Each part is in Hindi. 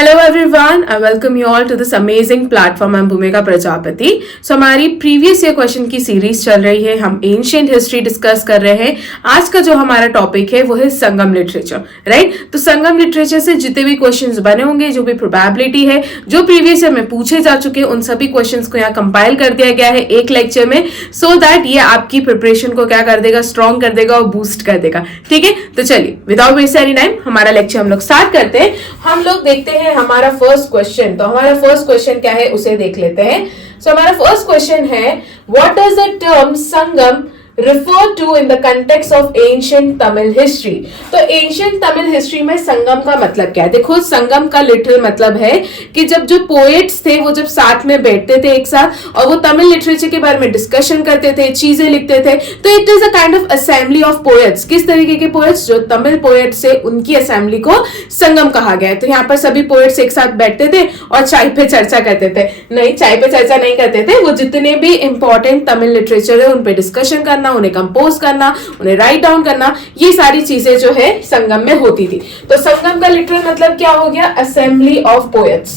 Hello everyone, I welcome you all to this amazing platform. I'm Bhumika Prajapati. So हमारी प्रीवियस ईयर क्वेश्चन की सीरीज चल रही है, हम एंशियंट हिस्ट्री डिस्कस कर रहे हैं. आज का जो हमारा टॉपिक है वो है संगम लिटरेचर, राइट. तो संगम लिटरेचर से जितने भी क्वेश्चंस बने होंगे, जो भी प्रोबेबिलिटी है, जो प्रीवियस ईयर में पूछे जा चुके हैं, उन सभी क्वेश्चंस को यहाँ कंपाइल कर दिया गया है एक लेक्चर में, सो दैट ये आपकी प्रिपरेशन को क्या कर देगा, स्ट्रॉन्ग कर देगा और बूस्ट कर देगा. ठीक है, तो चलिए विदाउट वेस्ट एनी टाइम हमारा लेक्चर हम लोग स्टार्ट करते हैं. हम लोग देखते हैं हमारा फर्स्ट क्वेश्चन. तो हमारा फर्स्ट क्वेश्चन क्या है उसे देख लेते हैं. सो हमारा फर्स्ट क्वेश्चन है, what does the term Sangam refer to in the context of ancient Tamil history. तो ancient Tamil history में संगम का मतलब क्या है? देखो, संगम का लिटरल मतलब है कि जब जो पोएट्स थे वो जब साथ में बैठते थे एक साथ और वो तमिल लिटरेचर के बारे में डिस्कशन करते थे, चीजें लिखते थे, तो it is a kind of assembly of poets. किस तरीके के पोएट्स? जो तमिल पोएट्स थे उनकी असेंबली को संगम कहा गया है. तो यहाँ पर सभी पोएट्स एक साथ बैठते थे और चाय पे चर्चा करते थे. नहीं, चाय पे चर्चा नहीं करते थे, वो जितने भी इंपॉर्टेंट तमिल लिटरेचर है उन पे डिस्कशन करना, उन्हें कंपोज करना, उन्हें राइट डाउन करना, ये सारी चीजें जो है संगम में होती थी. तो संगम का लिटरल मतलब क्या हो गया? Assembly of poets.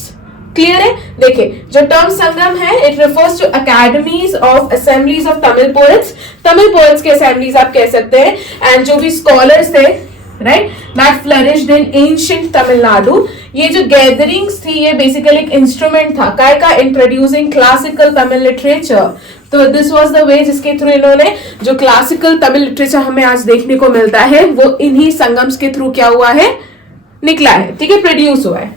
क्लियर है? देखिए, जो टर्म संगम है it refers to academies of assemblies of Tamil poets. Tamil poets के असेंबलीज आप कह सकते हैं. एंड जो भी स्कॉलर्स थे, right, that flourished in ancient Tamil Nadu. ये जो गैदरिंग्स थी ये बेसिकली एक इंस्ट्रूमेंट था काय का इंट्रोड्यूसिंग क्लासिकल तमिल लिटरेचर. तो दिस वाज द वे जिसके थ्रू इन्होंने जो क्लासिकल तमिल लिटरेचर हमें आज देखने को मिलता है वो इन्हीं संगम्स के थ्रू क्या हुआ है, निकला है. ठीक है, प्रोड्यूस हुआ है.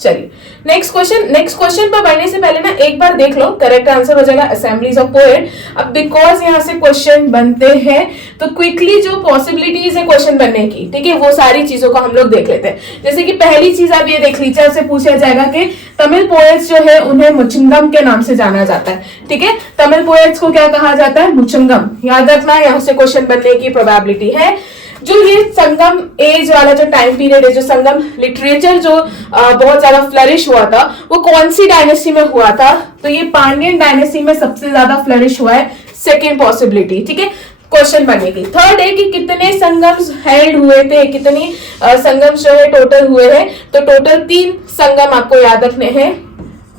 चलिए नेक्स्ट क्वेश्चन पर बढ़ने से पहले ना एक बार देख लो, करेक्ट आंसर हो जाएगा असेंबलीज ऑफ पोएट. अब बिकॉज यहाँ से क्वेश्चन बनते हैं तो क्विकली जो पॉसिबिलिटीज है क्वेश्चन बनने की, ठीक है, वो सारी चीजों को हम लोग देख लेते हैं. जैसे कि पहली चीज आप ये देख लीजिए, आपसे पूछा जाएगा कि तमिल पोएट्स जो है उन्हें मुचंगम के नाम से जाना जाता है. ठीक है, तमिल पोएट्स को क्या कहा जाता है? मुचंगम. याद रखना, यहाँ से क्वेश्चन बनने की प्रोबेबिलिटी है. जो ये संगम एज वाला जो टाइम पीरियड है, जो संगम लिटरेचर जो बहुत ज्यादा फ्लरिश हुआ था, वो कौन सी डायनेस्टी में हुआ था? तो ये पांड्यन डायनेस्टी में सबसे ज्यादा फ्लरिश हुआ है. Second possibility. ठीक है, क्वेश्चन बनेगी. थर्ड है कि कितने संगम हेल्ड हुए थे, कितनी संगम जो है टोटल हुए हैं. तो टोटल 3 संगम आपको याद रखने हैं.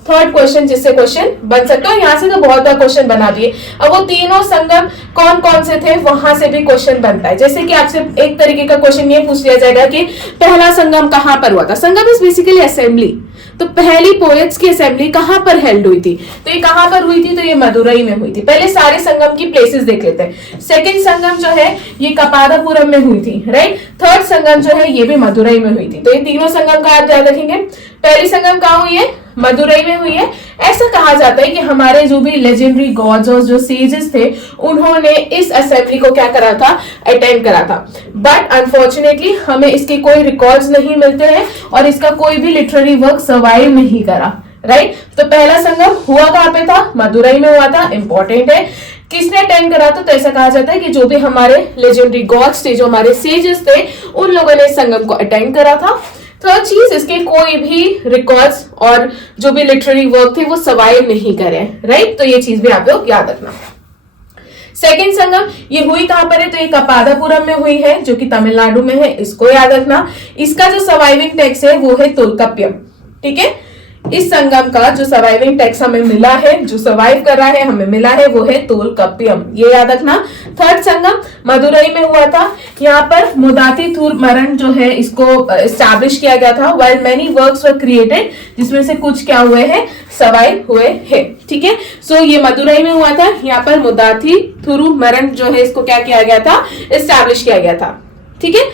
थर्ड क्वेश्चन जिससे क्वेश्चन बन सकता है. यहाँ से तो बहुत बार क्वेश्चन बना दिए. अब वो तीनों संगम कौन कौन से थे वहां से भी क्वेश्चन बनता है. जैसे कि आपसे एक तरीके का क्वेश्चन ये पूछ लिया जाएगा कि पहला संगम कहां पर हुआ था. संगम इज बेसिकली असेंबली. तो पहली पोएट्स की असेंबली कहां पर हेल्ड हुई थी? तो ये कहां पर हुई थी? तो ये मदुरई में हुई थी. पहले सारे संगम की प्लेसेस देख लेते हैं. सेकंड संगम जो है ये कपादापुरम में हुई थी, राइट. थर्ड संगम जो है ये भी मदुरई में हुई थी. तो ये तीनों संगम का आप याद रखेंगे. पहली संगम कहां हुई है? मदुरई में हुई है. ऐसा कहा जाता है कि हमारे जो भी लेजेंडरी गॉड्स और जो सेजेस थे उन्होंने इस असेंबली को क्या करा था? अटेंड करा था. बट अनफॉर्चुनेटली हमें इसके कोई रिकॉर्ड्स नहीं मिलते हैं और इसका कोई भी लिटरेरी वर्क सर्वाइव नहीं करा, राइट. तो पहला संगम हुआ कहां पे था? मदुरई में हुआ था. इंपॉर्टेंट है. किसने अटेंड करा था? तो ऐसा कहा जाता है कि जो भी हमारे लेजेंडरी गॉड्स थे, जो हमारे सेजेस थे, उन लोगों ने संगम को अटेंड करा था. थर्ड चीज, इसके कोई भी रिकॉर्ड्स और जो भी लिटरेरी वर्क थे वो सर्वाइव नहीं करे, राइट. तो ये चीज भी आप लोग याद रखना. सेकेंड संगम ये हुई कहां पर है? तो ये कपादापुरम में हुई है जो कि तमिलनाडु में है. इसको याद रखना. इसका जो सर्वाइविंग टेक्स्ट है वो है तोलकाप्पियम. ठीक है, इस संगम का जो सर्वाइविंग टेक्स्ट हमें मिला है, जो सर्वाइव कर रहा है हमें मिला है, वो है तोलकाप्पियम. ये याद रखना. थर्ड संगम मदुरई में हुआ था. यहाँ पर मुदातिथुर मरण जो है इसको एस्टैब्लिश किया गया था. व्हाइल मेनी वर्क्स वर क्रिएटेड, जिसमें से कुछ क्या हुए हैं? सर्वाइव हुए हैं. ठीक है, सो ये मदुरई में हुआ था. यहाँ पर मुदातिथुर मरण जो है इसको क्या किया गया था? एस्टैब्लिश किया गया था. ठीक है,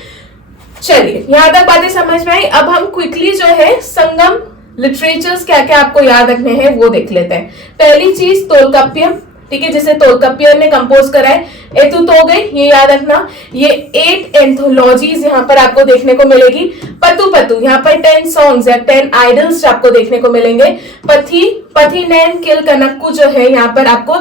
चलिए यहां तक बातें समझ में आई. अब हम क्विकली जो है संगम लिटरेचर्स क्या क्या आपको याद रखने हैं वो देख लेते हैं. पहली चीज तोलकाप्पियम. ठीक है, जिसे तोलकाप्पियम ने कंपोज करा है. एतुतोगई ये याद रखना. ये 8 एंथोलॉजीज यहाँ पर आपको देखने को मिलेगी. पतु पतु यहाँ पर 10 सॉन्ग्स या 10 आइडल्स आपको देखने को मिलेंगे. पथिनैन किल कनक्कू जो है यहाँ पर आपको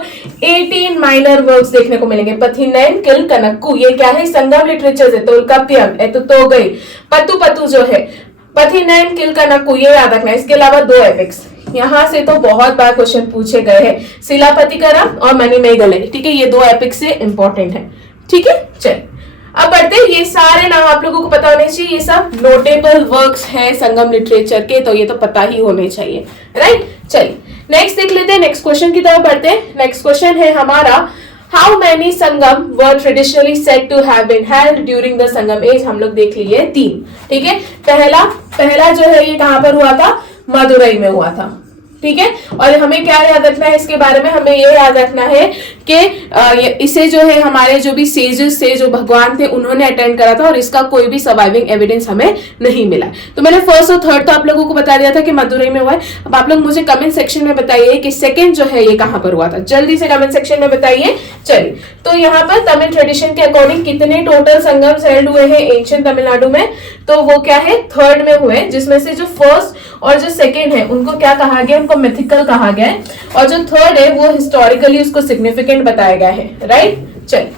18 माइनर वर्क्स देखने को मिलेंगे. पथिनैन किल कनक्कू ये क्या है? संगम लिटरेचर है. तोलकाप्पियम, एतुतोगई, पतु पतु जो है, पथिनैन किल कनक्कू ये याद रखना. इसके अलावा 2 एपिक्स. यहाँ से तो बहुत बार क्वेश्चन पूछे गए हैं. शिलापतिकरम और मणिमेगले. ठीक है, ये 2 एपिक्स से इंपॉर्टेंट है. ठीक है, चल अब बढ़ते हैं, ये सारे नाम आप लोगों को पता होने चाहिए, ये सब नोटेबल वर्क्स हैं संगम लिटरेचर के, तो ये तो पता ही होने चाहिए, राइट। चलिए नेक्स्ट देख लेते हैं, नेक्स्ट क्वेश्चन की तरफ बढ़ते हैं। नेक्स्ट क्वेश्चन है हमारा, how many Sangam were traditionally said to have been held during the Sangam age. हम लोग देख लिए 3, ठीक है। पहला जो है ये कहां पर हुआ था, मदुरई में हुआ था, ठीक है। और हमें क्या याद रखना है इसके बारे में, हमें ये याद रखना है कि इसे जो है हमारे जो भी सेजेस थे, जो भगवान थे, उन्होंने अटेंड करा था और इसका कोई भी सर्वाइविंग एविडेंस हमें नहीं मिला। तो मैंने फर्स्ट और थर्ड तो आप लोगों को बता दिया था कि मदुरई में हुआ है। अब आप लोग मुझे कमेंट सेक्शन में बताइए कि सेकंड जो है ये कहां पर हुआ था, जल्दी से कमेंट सेक्शन में बताइए। चलिए, तो यहाँ पर तमिल ट्रेडिशन के अकॉर्डिंग कितने टोटल संगम हेल्ड हुए हैं एंशिएंट तमिलनाडु में, तो वो क्या है, थर्ड में हुए, जिसमें से जो फर्स्ट और जो सेकंड है उनको क्या कहा गया, उनको मिथिकल कहा गया है, और जो थर्ड है वो हिस्टोरिकली उसको सिग्निफिकेंट बताया गया है, राइट। चलिए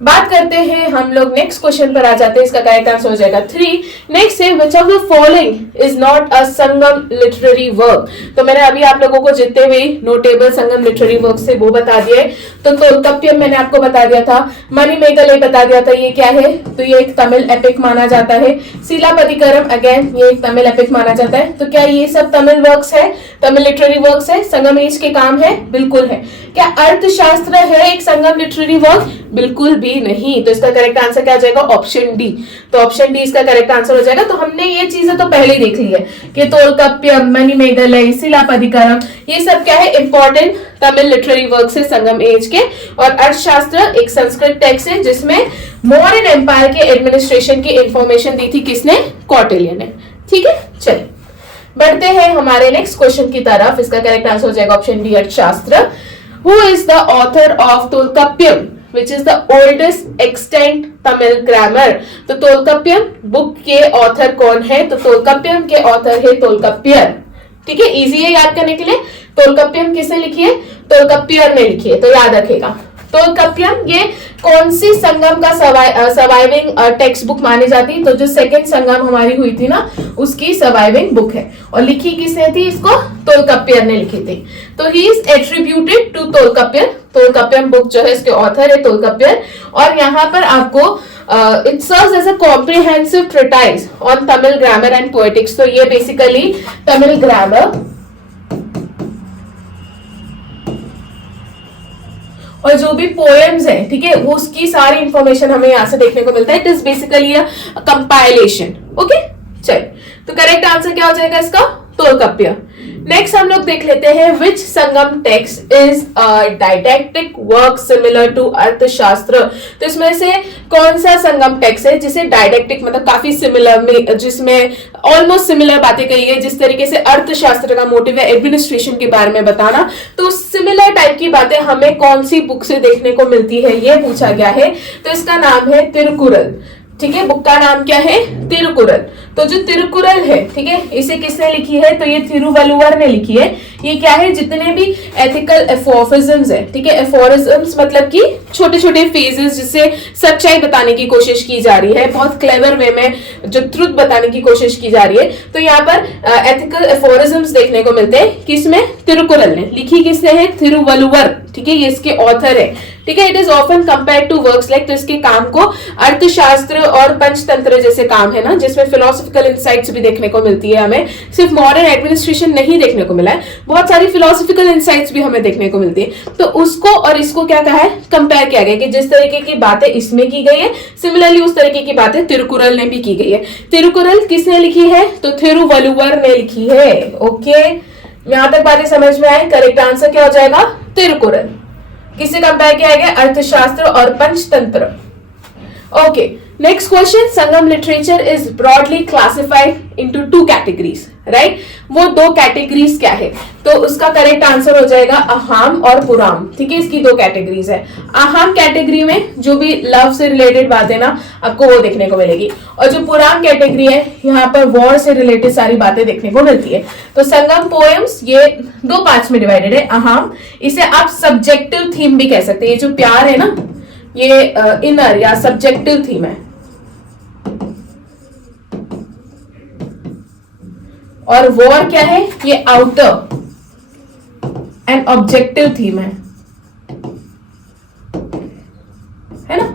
बात करते हैं हम लोग, नेक्स्ट क्वेश्चन पर आ जाते हैं। इसका करेक्ट आंसर हो जाएगा 3। नेक्स्ट है, which of the following is not a Sangam literary work. तो मैंने अभी आप लोगों को जितने भी नोटेबल संगम लिटरेरी वर्क से वो बता दिए। तो तोल्काप्पियम मैंने आपको बता दिया था, मणिमेगले बता दिया था, ये क्या है, तो ये एक तमिल एपिक माना जाता है। सिलापतिकरम अगेन ये एक तमिल एपिक माना जाता है। तो क्या ये सब तमिल वर्क्स है, तमिल लिटरेरी वर्क्स है, संगम एज के काम है? बिल्कुल है। क्या अर्थशास्त्र है एक संगम लिटरेरी वर्क? बिल्कुल भी नहीं। तो इसका करेक्ट आंसर क्या हो जाएगा, ऑप्शन डी। तो ऑप्शन डी इसका करेक्ट आंसर हो जाएगा। तो हमने ये चीजें तो पहले ही देख ली है कि तोल्काप्पियम, मणिमेगले, सिलापतिकरम, ये सब क्या है, इंपॉर्टेंट तमिल लिटरेरी वर्क्स है संगम एज के। और अर्थशास्त्र एक संस्कृत टेक्स्ट है जिसमें मौर्यन एम्पायर के एडमिनिस्ट्रेशन की इंफॉर्मेशन दी थी किसने, कौटिल्य ने, ठीक है। चलिए बढ़ते हैं हमारे नेक्स्ट क्वेश्चन की तरफ। इसका करेक्ट आंसर हो जाएगा ऑप्शन डी, अर्थशास्त्र। Who is the author of Tolkappiyam, which is the oldest extant Tamil grammar? तो तोल्काप्पियम बुक के ऑथर कौन है? तो तोल्काप्पियम के ऑथर है तोल्काप्पियर, ठीक है। इजी है याद करने के लिए। तोल्काप्पियम किसने लिखी है? तोल्काप्पियर ने लिखी है, तो याद रखेगा। तोल्काप्पियम ये कौन सी संगम का सर्वाइविंग टेक्स्ट बुक मानी जाती? तो जो सेकंड संगम हमारी हुई थी ना, उसकी सर्वाइविंग बुक है। और लिखी किसने थी इसको? तोल्काप्पियर ने लिखी थी। तो he is attributed to Tolkappiyar. Tolkappiyam book जो है इसके ऑथर है तोल्काप्पियर। और यहाँ पर आपको it serves as a comprehensive treatise on Tamil grammar and poetics. तो ये बेसिकली तमिल ग्रामर और जो भी पोएम्स है, ठीक है, उसकी सारी इंफॉर्मेशन हमें यहाँ से देखने को मिलता है। It is basically a compilation, okay. चलिए, तो करेक्ट आंसर क्या हो जाएगा इसका? तोल्काप्पियर। नेक्स्ट हम लोग देख लेते हैं, which Sangam text is didactic work similar to Arthashastra. तो इसमें से कौन सा संगम टेक्स्ट है जिसे डाइडेक्टिक मतलब काफी सिमिलर, जिसमें ऑलमोस्ट सिमिलर बातें कही है, जिस तरीके से अर्थशास्त्र का मोटिव है एडमिनिस्ट्रेशन के बारे में बताना, तो सिमिलर टाइप की बातें हमें कौन सी बुक से देखने को मिलती है, ये पूछा गया है। तो इसका नाम है तिरुकुरल, ठीक है। बुक का नाम क्या है? तिरुकुरल। तो जो तिरुकुरल है, ठीक है, इसे किसने लिखी है? तो ये थिरुवल्लुवर ने लिखी है। ये क्या है? जितने भी एथिकल एफोरिज्म्स है, ठीक है, एफोरिज्म्स मतलब कि छोटे छोटे फेजेस जिससे सच्चाई बताने की कोशिश की जा रही है, बहुत क्लेवर वे में जो ट्रुथ बताने की कोशिश की जा रही है। तो यहाँ पर एथिकल एफोरिज्म्स देखने को मिलते हैं। किसमें? तिरुकुरल ने। लिखी किसने है? थिरुवल्लुवर, ठीक है, ये इसके ऑथर है, ठीक है। It is often compared to works like, तो इसके काम को अर्थशास्त्र और पंचतंत्र जैसे काम है ना, जिसमें फिलोसफिकल इंसाइट्स भी देखने को मिलती है। हमें सिर्फ मॉडर्न एडमिनिस्ट्रेशन नहीं देखने को मिला है, बहुत सारी फिलोसफिकल इंसाइट्स भी हमें देखने को मिलती है। तो उसको और इसको क्या कहा है? कंपेयर किया गया कि जिस तरीके की बातें इसमें की गई है, सिमिलरली उस तरीके की बातें तिरुकुरल ने भी की गई है। तिरुकुरल किसने लिखी है? तो थिरुवल्लुवर ने लिखी है, ओके। यहां तक बातें समझ में आए? करेक्ट आंसर क्या हो जाएगा? तिरुकुरल। किससे कंपेयर किया गया? अर्थशास्त्र और Panchatantra, okay. Next question, Sangam literature is broadly classified into 2 categories, right. वो 2 कैटेगरीज क्या है? तो उसका करेक्ट आंसर हो जाएगा अहाम और पुराम, ठीक है। इसकी 2 कैटेगरीज है। अहाम कैटेगरी में जो भी लव से रिलेटेड बातें ना, आपको वो देखने को मिलेगी। और जो पुराम कैटेगरी है, यहाँ पर वॉर से रिलेटेड सारी बातें देखने को मिलती है। तो संगम पोएम्स ये 2 पार्ट्स में डिवाइडेड है। अहाम, इसे आप सब्जेक्टिव थीम भी कह सकते हैं। ये जो प्यार है ना, ये इनर या सब्जेक्टिव थीम है। और वॉर क्या है? ये आउटर एंड ऑब्जेक्टिव थीम है ना।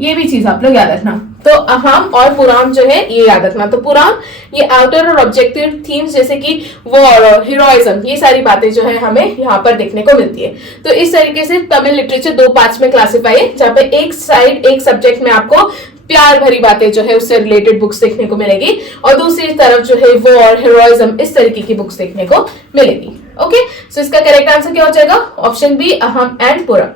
ये भी चीज आप लोग याद रखना। तो अहम और पुराण जो है ये याद रखना। तो पुराण ये आउटर और ऑब्जेक्टिव थीम्स जैसे कि वॉर और हीरोइज्म, ये सारी बातें जो है हमें यहाँ पर देखने को मिलती है। तो इस तरीके से तमिल लिटरेचर 2 पार्ट्स में क्लासिफाई है, जहाँ पे एक साइड एक सब्जेक्ट में आपको प्यार भरी बातें जो है उससे रिलेटेड बुक्स देखने को मिलेगी, और दूसरी तरफ जो है वॉर, हीरोइज्म, इस तरीके की बुक्स देखने को मिलेगी। ओके, सो इसका करेक्ट आंसर क्या हो जाएगा? Option B, Aham and Purana.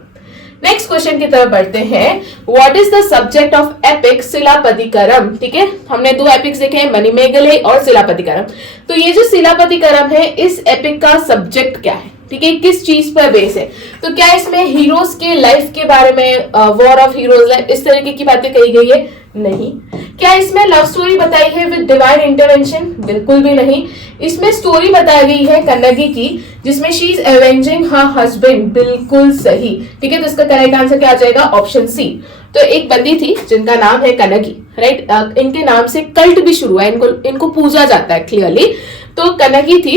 Next question की तरफ बढ़ते हैं। What is the subject of epic Silappatikaram? ठीक है, हमने 2 एपिक्स देखे हैं, मणिमेगले और सिलापतिकरम। तो ये जो सिलापतिकरम है, इस एपिक का सब्जेक्ट क्या है? ठीक है, किस चीज पर बेस है? तो क्या इसमें हीरोज के लाइफ के बारे में, वॉर ऑफ हीरोज लाइफ, इस तरीके की बातें कही गई है? नहीं। क्या इसमें लव स्टोरी बताई है विद डिवाइन इंटरवेंशन? बिल्कुल भी नहीं। इसमें स्टोरी बताई गई है कन्नगी की, जिसमें शी इज एवेंजिंग हर हस्बैंड। बिल्कुल सही। ठीक है, तो इसका करेक्ट आंसर क्या आ जाएगा? Option C. तो एक बंदी थी जिनका नाम है कन्नगी, राइट? इनके नाम से कल्ट भी शुरू है, इनको पूजा जाता है क्लियरली। तो कन्नगी थी,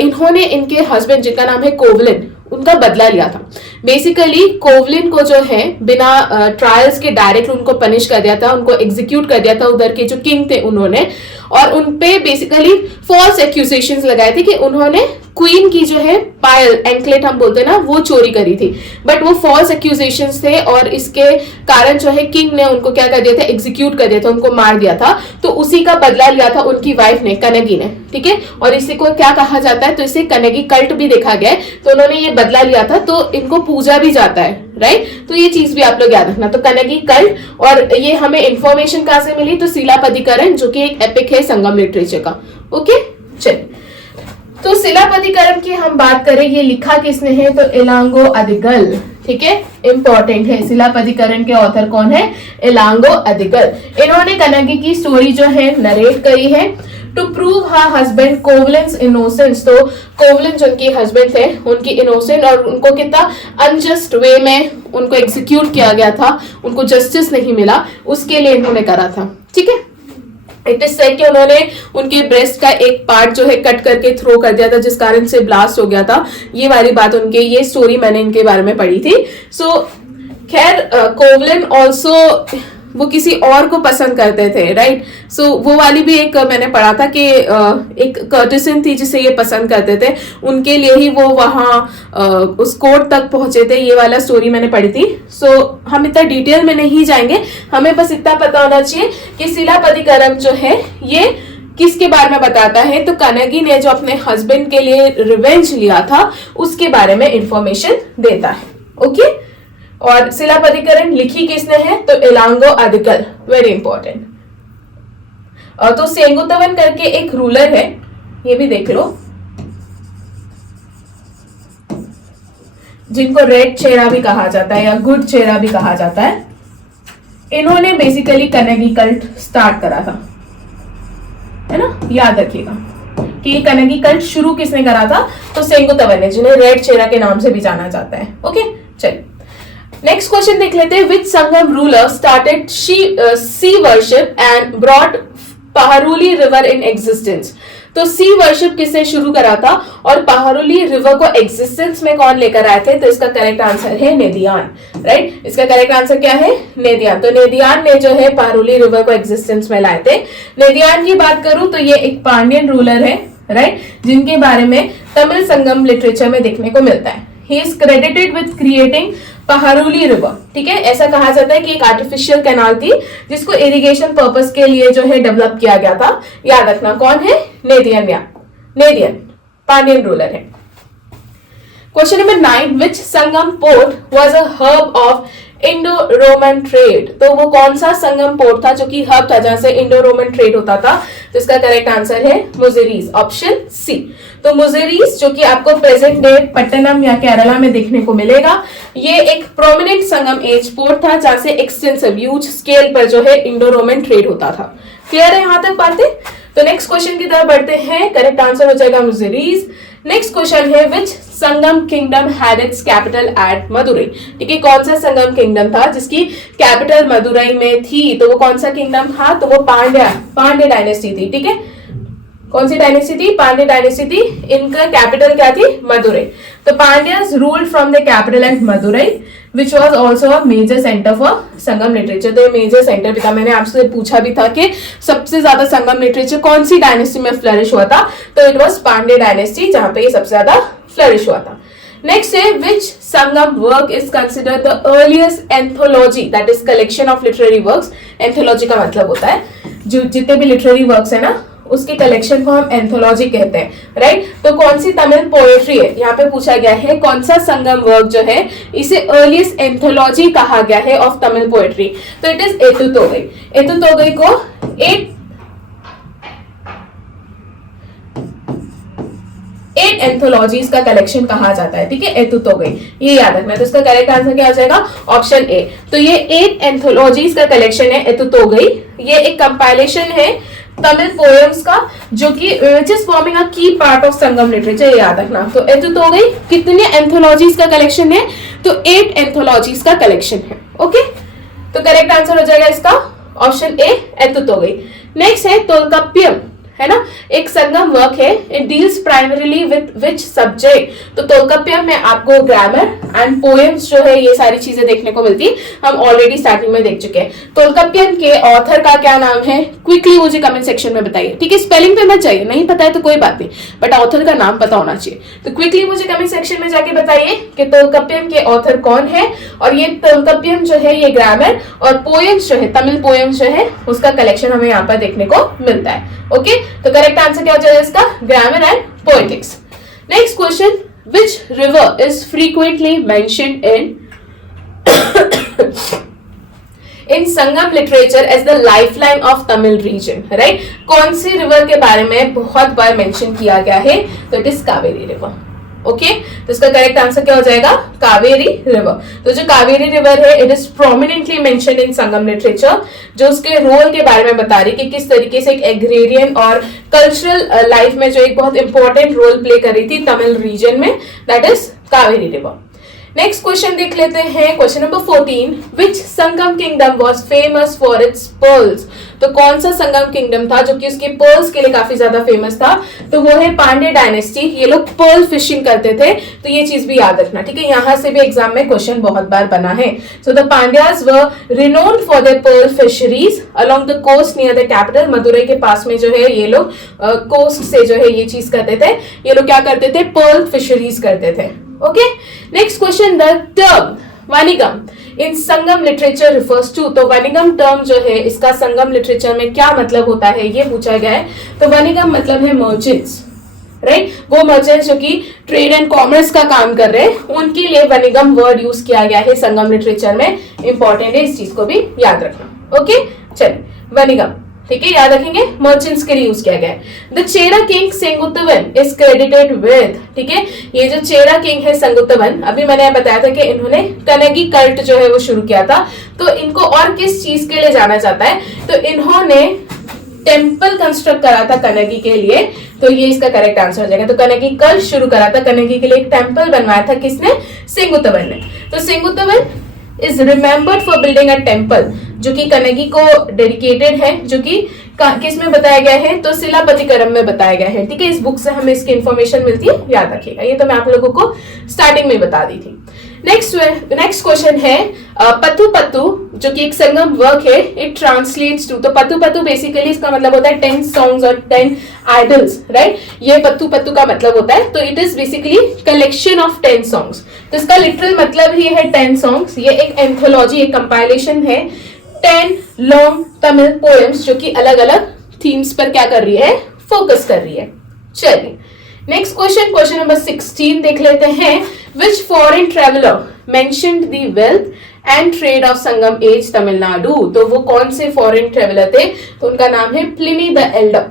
इन्होंने इनके हस्बैंड जिनका नाम है कोवलिन, उनका बदला लिया था। बेसिकली कोवलिन को जो है बिना ट्रायल्स के डायरेक्ट उनको पनिश कर दिया था, उनको एग्जीक्यूट कर दिया था उधर के जो किंग थे उन्होंने, और उनपे बेसिकली फॉल्स एक्यूजेशंस लगाए थे कि उन्होंने क्वीन की जो है पायल, एंकलेट हम बोलते हैं ना, वो चोरी करी थी। बट वो फॉल्स एक्यूजेशंस थे, और इसके कारण जो है किंग ने उनको क्या कर दिया था? एग्जीक्यूट कर दिया था, उनको मार दिया था। तो उसी का बदला लिया था उनकी वाइफ ने, कन्नगी ने। ठीक है, और इसी को क्या कहा जाता है? तो इसे कन्नगी कल्ट भी देखा गया है। तो उन्होंने ये बदला लिया था, तो इनको पूजा भी जाता है, राइट? तो ये चीज भी आप लोग याद रखना। तो कन्नगी कल्ट, और ये हमें इंफॉर्मेशन कहां से मिली? तो सिलापतिकरण, जो कि एक एपिक है संगम लिटरेचर का। ओके, चलिए, तो सिलापतिकरण की हम बात करें, ये लिखा किसने है? तो इलांगो अदिगल। ठीक है, इंपॉर्टेंट है। सिलापतिकरण के ऑथर कौन है? इलांगो अदिगल। इन्होंने कन्नगी की स्टोरी जो है नरेट करी है to prove her husband Kovalan's innocence. तो कोवलिन जो उनके हस्बैंड थे, उनकी इनोसेंट, और उनको कितना अनजस्ट वे में उनको एग्जीक्यूट किया गया था, उनको जस्टिस नहीं मिला, उसके लिए इन्होंने करा था। ठीक है, इट इज सेड कि उन्होंने उनके ब्रेस्ट का एक पार्ट जो है कट करके थ्रो कर दिया था, जिस कारण से ब्लास्ट हो गया था। ये वाली बात उनके, ये स्टोरी मैंने इनके बारे में पढ़ी थी। सो खैर, कोवलिन ऑल्सो वो किसी और को पसंद करते थे, राइट? सो वो वाली भी एक मैंने पढ़ा था कि एक कर्टिसन थी जिसे ये पसंद करते थे, उनके लिए ही वो वहां उस कोर्ट तक पहुंचे थे। ये वाला स्टोरी मैंने पढ़ी थी। सो हम इतना डिटेल में नहीं जाएंगे, हमें बस इतना पता होना चाहिए कि सिलापतिकरण जो है ये किसके बारे में बताता है? तो कन्नगी ने जो अपने हस्बैंड के लिए रिवेंज लिया था, उसके बारे में इंफॉर्मेशन देता है। ओके, और सिलापतिकरण लिखी किसने है? तो इलांगो अदिगल। Very important. तो सेंगुतवन करके एक रूलर है, ये भी देख लो, जिनको रेड चेहरा भी कहा जाता है या गुड चेहरा भी कहा जाता है। इन्होंने बेसिकली कन्नगी कल्ट स्टार्ट करा था, है ना? याद रखिएगा कि कन्नगी कल्ट शुरू किसने करा था? तो सेंगुतवन ने, जिन्हें रेड चेहरा के नाम से भी जाना जाता है। ओके, चलिए नेक्स्ट क्वेश्चन देख लेते हैं। Which Sangam ruler started sea worship and brought Pahruli river in existence? तो सी वर्शिप किसने शुरू करा था और पहारुली रिवर को एग्जिस्टेंस में कौन लेकर आए थे? तो इसका करेक्ट आंसर है नेदियान, राइट? इसका करेक्ट आंसर क्या है? नेदियान। तो नेदियान ने जो है पहारुली रिवर को एग्जिस्टेंस में लाए थे। नेदियान की बात करूं तो ये एक पांड्यन रूलर है, राइट, जिनके बारे में तमिल संगम लिटरेचर में देखने को मिलता है। He is credited with creating Pahruli river. ठीक है, ऐसा कहा जाता है कि एक आर्टिफिशियल कैनाल थी जिसको इरिगेशन पर्पस के लिए जो है डेवलप किया गया था। याद रखना कौन है? नेदियन पांड्यन रूलर है। Question number 9, which Sangam port was a hub of Indo Roman trade? तो वो कौन सा संगम पोर्ट था जो कि हब था, जहां से इंडो रोमन ट्रेड होता था? तो इसका करेक्ट आंसर है मुजिरीज, ऑप्शन सी। तो मुजिरीज जो कि आपको प्रेजेंट डे पट्टनम या केरला में देखने को मिलेगा, ये एक प्रोमिनेंट संगम एज पोर्ट था जहां से एक्सटेंसिव ह्यूज स्केल पर जो है इंडो रोमन ट्रेड होता था। क्लियर है यहां तक बातें? तो नेक्स्ट क्वेश्चन की तरफ बढ़ते हैं। करेक्ट आंसर हो जाएगा मुजिरीज। नेक्स्ट क्वेश्चन है, which Sangam kingdom had its capital at Madurai? ठीक है, कौन सा संगम किंगडम था जिसकी कैपिटल मदुरई में थी? तो वो कौन सा किंगडम था? तो वो पांड्य डायनेस्टी थी। ठीक है, कौन सी डायनेस्टी थी? पांड्य डायनेस्टी थी। इनका कैपिटल क्या थी? मदुरई। तो Pandyas ruled from the capital at Madurai. Which was also a major centre for Sangam literature. तो ये मेजर सेंटर भी था। मैंने आपसे पूछा भी था कि सबसे ज्यादा संगम लिटरेचर कौन सी डायनेस्टी में फ्लरिश हुआ था, तो इट वॉज पांड्या डायनेस्टी, जहां पे ये सबसे ज्यादा फ्लरिश हुआ था। नेक्स्ट है which Sangam work is considered the earliest anthology, that is collection of literary works. Anthology का मतलब होता है जो जितने भी लिटरेरी वर्क्स है ना उसके कलेक्शन को हम एंथोलॉजी कहते हैं, राइट। तो कौन सी तमिल पोएट्री है, यहाँ पे पूछा गया है कौन सा संगम वर्क जो है इसे अर्लीस्ट एंथोलॉजी कहा गया है ऑफ तमिल पोएट्री, तो इट इज एतुतोगई। एतुतोगई को एट एंथोलॉजीज का कलेक्शन कहा जाता है, ठीक है, एतुतोगई, ये याद रखना। तो इसका करेक्ट आंसर क्या हो जाएगा, ऑप्शन ए। तो ये 8 एंथोलॉजीज का कलेक्शन है एतुतोगई। ये एक कंपाइलेशन है तमिल पोएम्स का जो कि विच इज फॉर्मिंग अ की पार्ट ऑफ संगम लिटरेचर, ये याद रखना। तो एतुतोगई कितने एंथोलॉजीज का कलेक्शन है, तो 8 एंथोलॉजीज का कलेक्शन है, ओके। तो करेक्ट आंसर हो जाएगा इसका ऑप्शन ए, एतुतोगई। नेक्स्ट है तोल्काप्पियम, है ना, एक संगम वर्क है। It deals primarily with which subject, तो तोल्काप्पियम में आपको ग्रामर एंड पोएम्स जो है ये सारी चीजें देखने को मिलती, हम ऑलरेडी स्टार्टिंग में देख चुके हैं। तोल्काप्पियम के ऑथर का क्या नाम है, क्विकली मुझे कमेंट सेक्शन में बताइए, ठीक है। स्पेलिंग पे मत चाहिए, नहीं पता है तो कोई बात नहीं, बट ऑथर का नाम पता होना चाहिए। तो क्विकली मुझे कमेंट सेक्शन में जाके बताइए कि तोल्काप्पियम के ऑथर कौन है, और ये तोल्काप्पियम जो है ये ग्रामर और पोएम्स जो है तमिल पोएम्स जो है उसका कलेक्शन हमें यहाँ पर देखने को मिलता है, ओके। तो करेक्ट आंसर क्या हो जाएगा इसका, grammar and poetics. Next question, which river is frequently mentioned in Sangam literature as the lifeline of Tamil region, right? कौन सी रिवर के बारे में बहुत बार मेंशन किया गया है, तो it is Kaveri river, okay. तो इसका करेक्ट आंसर क्या हो जाएगा, कावेरी रिवर। तो जो कावेरी रिवर है it is prominently mentioned in Sangam literature, जो उसके रोल के बारे में बता रही कि किस तरीके से एक एग्रेरियन और कल्चरल लाइफ में जो एक बहुत इंपॉर्टेंट रोल प्ले कर रही थी तमिल रीजन में, that is Kaveri river. Next question देख लेते हैं, question number 14, which Sangam kingdom was famous for its pearls. तो कौन सा संगम किंगडम था जो कि उसके पर्ल्स के लिए काफी ज्यादा फेमस था, तो वो है पांड्या डायनेस्टी। ये लोग पर्ल फिशिंग करते थे, तो ये चीज भी याद रखना, ठीक है। यहां से भी एग्जाम में क्वेश्चन बहुत बार बना है। So the Pandyas were renowned for their pearl fisheries along the coast near the capital. Madurai के पास में जो है ये लोग कोस्ट से जो है ये चीज करते थे, ये लोग क्या करते थे, पर्ल फिशरीज करते थे, okay. Next question, the term Vanigam in Sangam literature refers to. तो वानिगम टर्म जो है इसका संगम लिटरेचर में क्या मतलब होता है, ये पूछा गया है। तो वानिगम मतलब है मर्चेंट्स, राइट। वो मर्चेंट्स जो कि ट्रेड एंड कॉमर्स का काम कर रहे हैं, उनके लिए वानिगम वर्ड यूज किया गया है संगम लिटरेचर में। इंपॉर्टेंट है, इस चीज को भी याद रखना, ओके। चलिए, वानिगम, ठीक है, याद रखेंगे, मर्चेंट्स के लिए यूज किया गया है। The Chera king Senguttuvan is credited with, ठीक है, ये जो चेरा किंग है सेंगुत्तवन, अभी मैंने बताया था कि इन्होंने कनगी कल्ट जो है वो शुरू किया था। तो इनको और किस चीज के लिए जाना जाता है, तो इन्होंने टेम्पल कंस्ट्रक्ट करा था कनगी के लिए, तो ये इसका करेक्ट आंसर हो जाएगा। तो कनगी कल्ट शुरू करा था, कनगी के लिए एक टेम्पल बनवाया था, किसने, सेंगुत्तवन ने। तो Senguttuvan is remembered for building a temple, जो कि कनगी को डेडिकेटेड है, जो कि किस में बताया गया है, तो शिलापतिकरम में बताया गया है, ठीक है। इस बुक से हमें इसकी इंफॉर्मेशन मिलती है, याद रखिएगा, ये तो मैं आप लोगों को स्टार्टिंग में बता दी थी। नेक्स्ट क्वेश्चन है पत्तू पत्तू, जो कि एक संगम वर्क है, इट ट्रांसलेट्स टू। तो पत्तू पत्तू बेसिकली इसका मतलब होता है 10 सॉन्ग्स और 10 आइडल्स, राइट। ये पत्तू पत्तू का मतलब होता है, तो it is basically collection of 10 songs. तो इसका लिटरल मतलब ही है 10 सॉन्ग्स। ये एक एंथोलॉजी, एक कंपाइलेशन है 10 लॉन्ग तमिल पोएम्स, जो कि अलग अलग थीम्स पर क्या कर रही है, फोकस कर रही है। चलिए, नेक्स्ट क्वेश्चन, क्वेश्चन नंबर 16 देख लेते हैं। Which foreign traveller mentioned the wealth and trade of Sangam age Tamilnadu. तो वो कौन से फॉरेन ट्रेवलर थे, तो उनका नाम है प्लिनी द एल्डर।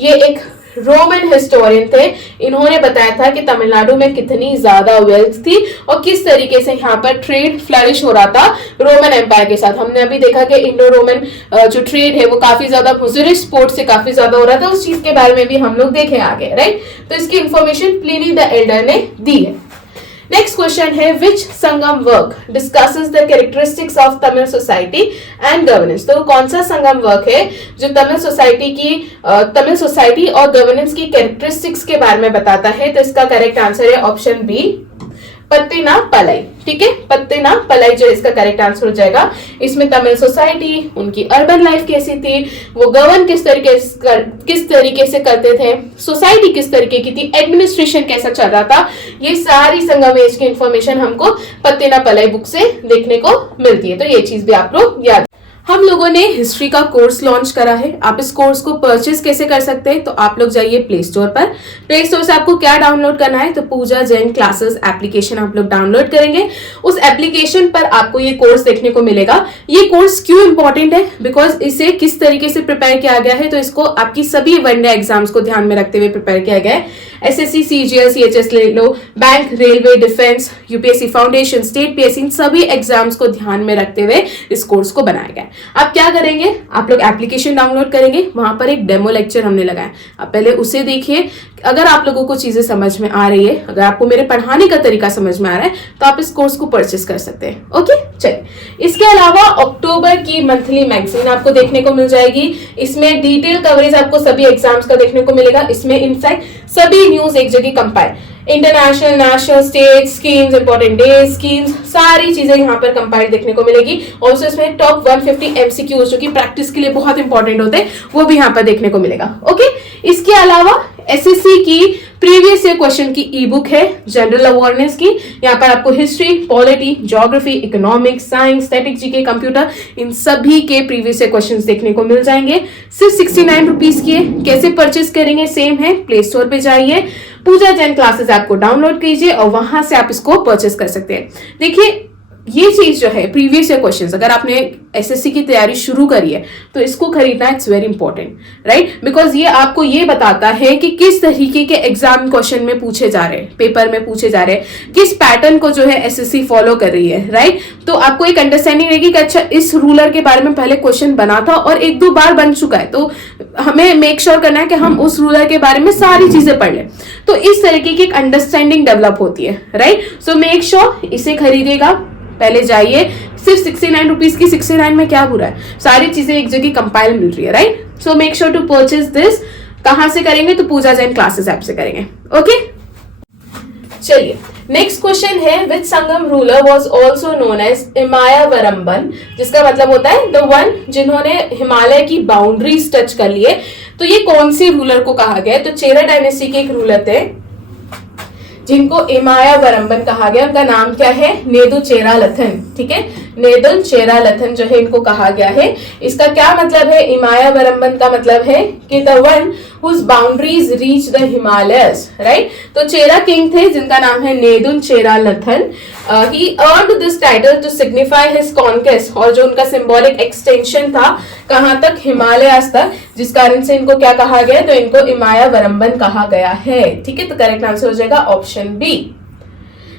ये एक रोमन हिस्टोरियन थे। इन्होंने बताया था कि तमिलनाडु में कितनी ज्यादा वेल्थ थी और किस तरीके से यहाँ पर ट्रेड फ्लरिश हो रहा था रोमन एम्पायर के साथ। हमने अभी देखा कि इंडो रोमन जो ट्रेड है वो काफी ज्यादा मुजरिश पोर्ट से काफी ज्यादा हो रहा था, उस चीज के बारे में भी हम लोग देखे आगे, राइट। तो इसकी इंफॉर्मेशन प्लिनी द एल्डर ने दी है। नेक्स्ट क्वेश्चन है which Sangam work discusses the characteristics of Tamil society and governance. तो कौन सा संगम वर्क है जो तमिल सोसाइटी और गवर्नेंस की कैरेक्टरिस्टिक्स के बारे में बताता है, तो इसका करेक्ट आंसर है ऑप्शन बी, पत्तीना पलाई। ठीक है, पत्ते ना पलाई जो इसका करेक्ट आंसर हो जाएगा। इसमें तमिल सोसाइटी, उनकी अर्बन लाइफ कैसी थी, वो गवर्न किस तरीके से करते थे, सोसाइटी किस तरीके की थी, एडमिनिस्ट्रेशन कैसा चल रहा था, ये सारी संगम एज की इंफॉर्मेशन हमको पत्ते ना पलाई बुक से देखने को मिलती है। तो ये चीज भी आप लोग याद। हम लोगों ने हिस्ट्री का कोर्स लॉन्च करा है। आप इस कोर्स को परचेज कैसे कर सकते हैं, तो आप लोग जाइए प्ले स्टोर पर। प्ले स्टोर से आपको क्या डाउनलोड करना है, तो पूजा जैन क्लासेस एप्लीकेशन आप लोग डाउनलोड करेंगे। उस एप्लीकेशन पर आपको ये कोर्स देखने को मिलेगा। ये कोर्स क्यों इंपॉर्टेंट है, बिकॉज इसे किस तरीके से प्रिपेयर किया गया है, तो इसको आपकी सभी वनडे एग्जाम्स को ध्यान में रखते हुए प्रिपेयर किया गया है। एसएससी, सीजीएल, सीएचएस ले लो, bank, railway, defence, UPSC foundation, state PSC, इन सभी एग्जाम्स को ध्यान में रखते हुए इस कोर्स को बनाया गया है। आप क्या करेंगे, आप लोग एप्लीकेशन डाउनलोड करेंगे, वहां पर एक डेमो लेक्चर हमने लगाया, आप पहले उसे देखिए। अगर आप लोगों को चीजें समझ में आ रही है, अगर आपको मेरे पढ़ाने का तरीका समझ में आ रहा है, तो आप इस कोर्स को परचेस कर सकते हैं। ओके, चलिए। इसके अलावा अक्टूबर की मंथली मैगजीन आपको देखने को मिल जाएगी। इसमें डिटेल कवरेज आपको सभी एग्जाम्स का देखने को मिलेगा। इसमें इनफैक्ट सभी न्यूज एक जगह compile, international, national, state schemes, important days schemes, सारी चीजें यहाँ पर कंपाइल देखने को मिलेगी। और इसमें टॉप 150 एमसीक्यूज जो कि प्रैक्टिस के लिए बहुत इंपॉर्टेंट होते हैं, वो भी यहाँ पर देखने को मिलेगा। ओके, इसके अलावा एसएससी की प्रीवियस ईयर क्वेश्चन की ई बुक है जनरल अवेयरनेस की। यहाँ पर आपको history, polity, geography, economics, science, static, GK, computer, इन सभी के प्रीवियस ईयर क्वेश्चंस देखने को मिल जाएंगे। सिर्फ 69 रुपीज की है। कैसे परचेस करेंगे, सेम है, प्ले स्टोर पे जाइए, पूजा जैन क्लासेस ऐप को डाउनलोड कीजिए और वहां से आप इसको परचेस कर सकते हैं। देखिए, ये चीज जो है प्रीवियस ईयर क्वेश्चंस, अगर आपने एसएससी की तैयारी शुरू करी है तो इसको खरीदना it's very important, right, because ये आपको ये बताता है कि किस तरीके के एग्जाम क्वेश्चन में पूछे जा रहे हैं, पेपर में पूछे जा रहे हैं, किस पैटर्न को जो है एसएससी फॉलो कर रही है, राइट। तो आपको एक अंडरस्टैंडिंग रहेगी कि अच्छा इस रूलर के बारे में पहले क्वेश्चन बना था और एक दो बार बन चुका है, तो हमें मेक श्योर करना है कि हम उस रूलर के बारे में सारी चीजें पढ़ लें। तो इस तरीके की एक अंडरस्टैंडिंग डेवलप होती है, राइट। सो मेक श्योर इसे खरीदेगा, पहले जाइए। सिर्फ 69 रुपीज की, 69 में क्या बुरा है, सारी चीजें एक जगह कंपाइल मिल रही है, right. So make sure to purchase this. कहां से करेंगे, तो पूजा जैन क्लासेस ऐप से करेंगे। ओके, चलिए नेक्स्ट क्वेश्चन है, which Sangam ruler was also known as Imayavaramban, जिसका मतलब होता है द वन जिन्होंने हिमालय की बाउंड्रीज टच कर लिए। तो ये कौन सी रूलर को कहा गया है, तो चेरा डायनेस्टी के एक रूलर थे जिनको इमायावरंबन कहा गया। उनका नाम क्या है, नेदुचेरालथन, ठीक है, नेदुचेरालथन जो है इनको कहा गया है। इसका क्या मतलब है, इमायावरंबन का मतलब है कि the one whose boundaries reach the Himalayas, right? तो चेरा किंग थे जिनका नाम है नेदुचेरालथन। He earned this title to signify his conquest, और जो उनका सिंबॉलिक एक्सटेंशन था कहां तक, हिमालयास तक, जिस कारण से इनको क्या कहा गया, तो इनको इमायावरंबन कहा गया है। ठीक है, तो करेक्ट आंसर हो जाएगा ऑप्शन बी।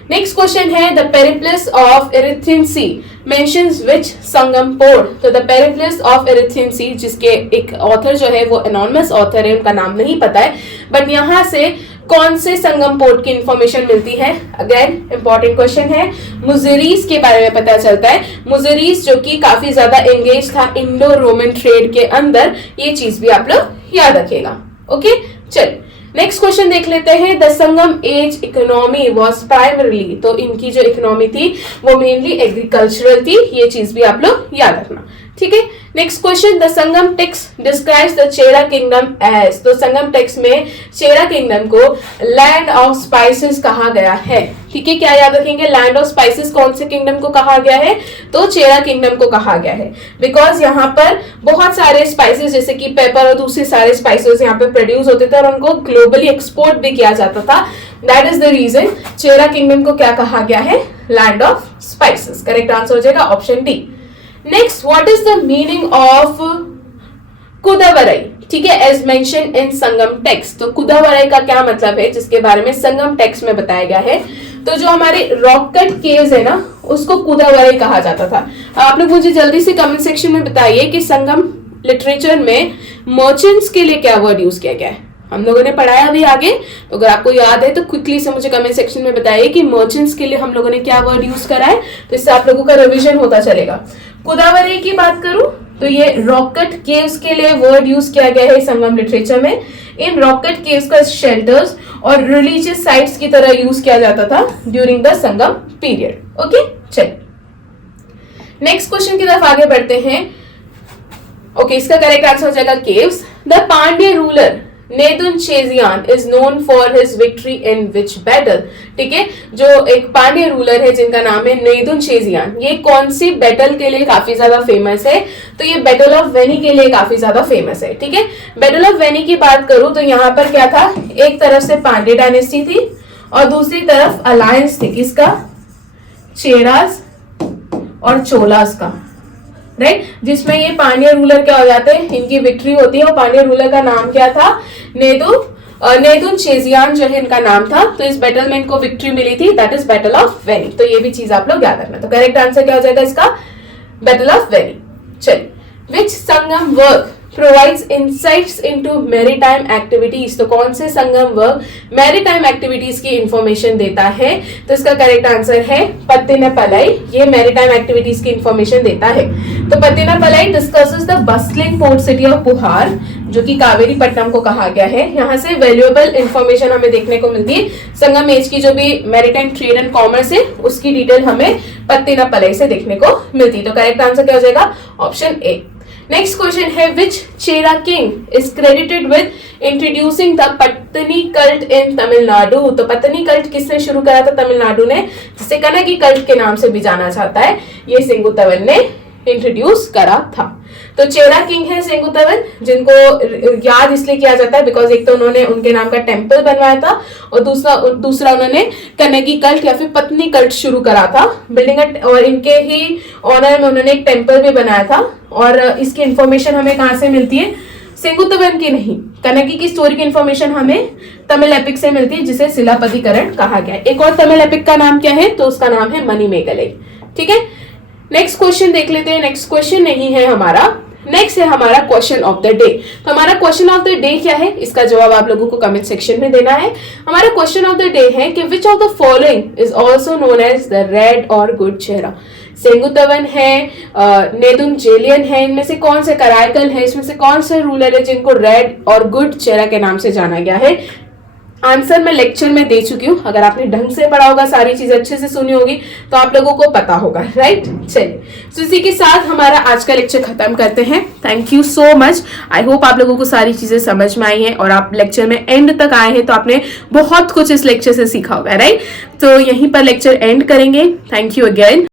नेक्स्ट क्वेश्चन है, the Periplus of Erythraean sea mentions which Sangam port. तो the Periplus of Erythraean sea, जिसके एक ऑथर जो है वो एनोनिमस ऑथर है, उनका नाम नहीं पता है, बट यहाँ से कौन से संगम पोर्ट की इंफॉर्मेशन मिलती है, अगेन इंपॉर्टेंट क्वेश्चन है। मुजरीज के बारे में पता चलता है, मुजरीज जो कि काफी ज्यादा एंगेज था इंडो रोमन ट्रेड के अंदर, ये चीज भी आप लोग याद रखेगा। ओके, चल नेक्स्ट क्वेश्चन देख लेते हैं। The Sangam age economy was primarily, तो इनकी जो इकोनॉमी थी वो मेनली एग्रीकल्चरल थी, ये चीज भी आप लोग याद रखना। ठीक है, next question, the Sangam text describes the Chera kingdom as. तो संगम टेक्स्ट में चेरा किंगडम को लैंड ऑफ स्पाइसेस कहा गया है। ठीक है, क्या याद रखेंगे, लैंड ऑफ स्पाइसेस कौन से किंगडम को कहा गया है, तो चेरा किंगडम को कहा गया है, बिकॉज यहाँ पर बहुत सारे स्पाइसेस जैसे कि पेपर और दूसरे सारे स्पाइसेस यहाँ पे प्रोड्यूस होते थे और उनको ग्लोबली एक्सपोर्ट भी किया जाता था। That is the reason Chera kingdom को क्या कहा गया है, land of spices. Correct answer हो जाएगा option D. Next, what is the meaning of Kudavarai. ठीक है, as mention in Sangam text. तो कुदावरई का क्या मतलब है, जिसके बारे में संगम टेक्स्ट में बताया गया है। तो जो हमारे रॉक कट केव्स है ना, उसको कुदावरई कहा जाता था। आप लोग मुझे जल्दी से कमेंट सेक्शन में बताइए कि संगम लिटरेचर में मर्चेंट्स के लिए क्या वर्ड यूज किया गया है। हम लोगों ने पढ़ाया अभी आगे, तो अगर आपको याद है तो क्विकली से मुझे कमेंट सेक्शन में बताइए कि मर्चेंट्स के लिए हम लोगों ने क्या वर्ड यूज करा है, तो इससे आप लोगों का रिवीजन होता चलेगा। कुदावरई की बात करूं तो ये रॉकेट केव्स के लिए वर्ड यूज किया गया है संगम लिटरेचर में। इन रॉकेट केव्स का शेल्टर्स और रिलीजियस साइट्स की तरह यूज किया जाता था during the Sangam period. Okay, चलिए नेक्स्ट क्वेश्चन की तरफ आगे बढ़ते हैं। ओके, इसका करेक्ट आंसर हो जाएगा caves. The Pandya ruler Nedun Cheliyan is known for his victory in which battle. ठीक है, जो एक पांड्य रूलर है जिनका नाम है नेदुन चेजियान, ये कौन सी बैटल के लिए काफी ज्यादा फेमस है? तो ये बैटल ऑफ वेनी के लिए काफी ज्यादा फेमस है। ठीक है, बैटल ऑफ वेनी की बात करूं तो यहाँ पर क्या था, एक तरफ से पांड्य डायनेस्टी थी और दूसरी तरफ अलायंस थी किसका, चेरास और चोलास का, राइट, जिसमें ये पांड्य रूलर क्या हो जाते हैं, इनकी विक्ट्री होती है। और पांड्य रूलर का नाम क्या था, नेदुन चेजियान जो है इनका नाम था। तो इस बैटल में इनको विक्ट्री मिली थी, दैट इज बैटल ऑफ वेनी। तो ये भी चीज आप लोग याद रखना। तो करेक्ट आंसर क्या हो जाएगा इसका, बैटल ऑफ वेनी। चलिए, which Sangam work provides insights into maritime activities. तो कौन से संगम वर्क मैरीटाइम एक्टिविटीज की इंफॉर्मेशन देता है? तो इसका करेक्ट आंसर है पत्तिनापलाई। ये मैरीटाइम एक्टिविटीज की इंफॉर्मेशन देता है। तो Pattinappalai discusses the bustling port city of Puhar, जो कि कावेरी पट्टनम को कहा गया है। यहाँ से वैल्यूएबल इंफॉर्मेशन हमें देखने को मिलती है। संगम एज की जो भी मैरीटाइम ट्रेड एंड कॉमर्स है उसकी डिटेल हमें पत्तिनापलाई से देखने को मिलती है। तो करेक्ट आंसर क्या हो जाएगा, ऑप्शन ए। नेक्स्ट क्वेश्चन है, which Chera king is credited with introducing the Pattini cult in Tamilnadu. तो पत्तनी कल्ट किसने शुरू करा था तमिलनाडु ने, जिसे कनगी कल्ट के नाम से भी जाना जाता है, ये सेंगुतवन ने इंट्रोड्यूस करा था। तो चेरा किंग है सेंगुतवन, जिनको याद इसलिए किया जाता है बिकॉज एक तो उन्होंने उनके नाम का टेम्पल बनवाया था और दूसरा उन्होंने कनगी कल्ट या फिर पत्नी कल्ट शुरू करा था बिल्डिंग, और इनके ही ऑनर में उन्होंने एक टेम्पल भी बनाया था। और इसकी इंफॉर्मेशन हमें कहां से मिलती है, सेंगुतवन की नहीं, कनगी की स्टोरी की इंफॉर्मेशन हमें तमिल एपिक से मिलती है, जिसे शिलापतिकरण कहा गया है। एक और तमिल एपिक का नाम क्या है, तो उसका नाम है मणिमेगलाई। ठीक है, नेक्स्ट क्वेश्चन देख लेते हैं। नेक्स्ट क्वेश्चन नहीं है हमारा, नेक्स्ट है हमारा क्वेश्चन ऑफ द डे। तो हमारा क्वेश्चन ऑफ द डे क्या है, इसका जवाब आप लोगों को कमेंट सेक्शन में देना है। हमारा क्वेश्चन ऑफ द डे है कि which of the following is also known as the red और गुड चेहरा। सेंगुतवन है, नेदुन चेलियन है, इनमें से कौन से कराईकल है, इसमें से कौन से रूलर है जिनको रेड और गुड चेहरा के नाम से जाना गया है? आंसर मैं लेक्चर में दे चुकी हूँ, अगर आपने ढंग से पढ़ा होगा, सारी चीजें अच्छे से सुनी होगी तो आप लोगों को पता होगा, राइट। चलिए, तो इसी के साथ हमारा आज का लेक्चर खत्म करते हैं। Thank you so much. I hope आप लोगों को सारी चीजें समझ में आई हैं और आप लेक्चर में एंड तक आए हैं, तो आपने बहुत कुछ इस लेक्चर से सीखा होगा, राइट। तो यहीं पर लेक्चर एंड करेंगे। Thank you again.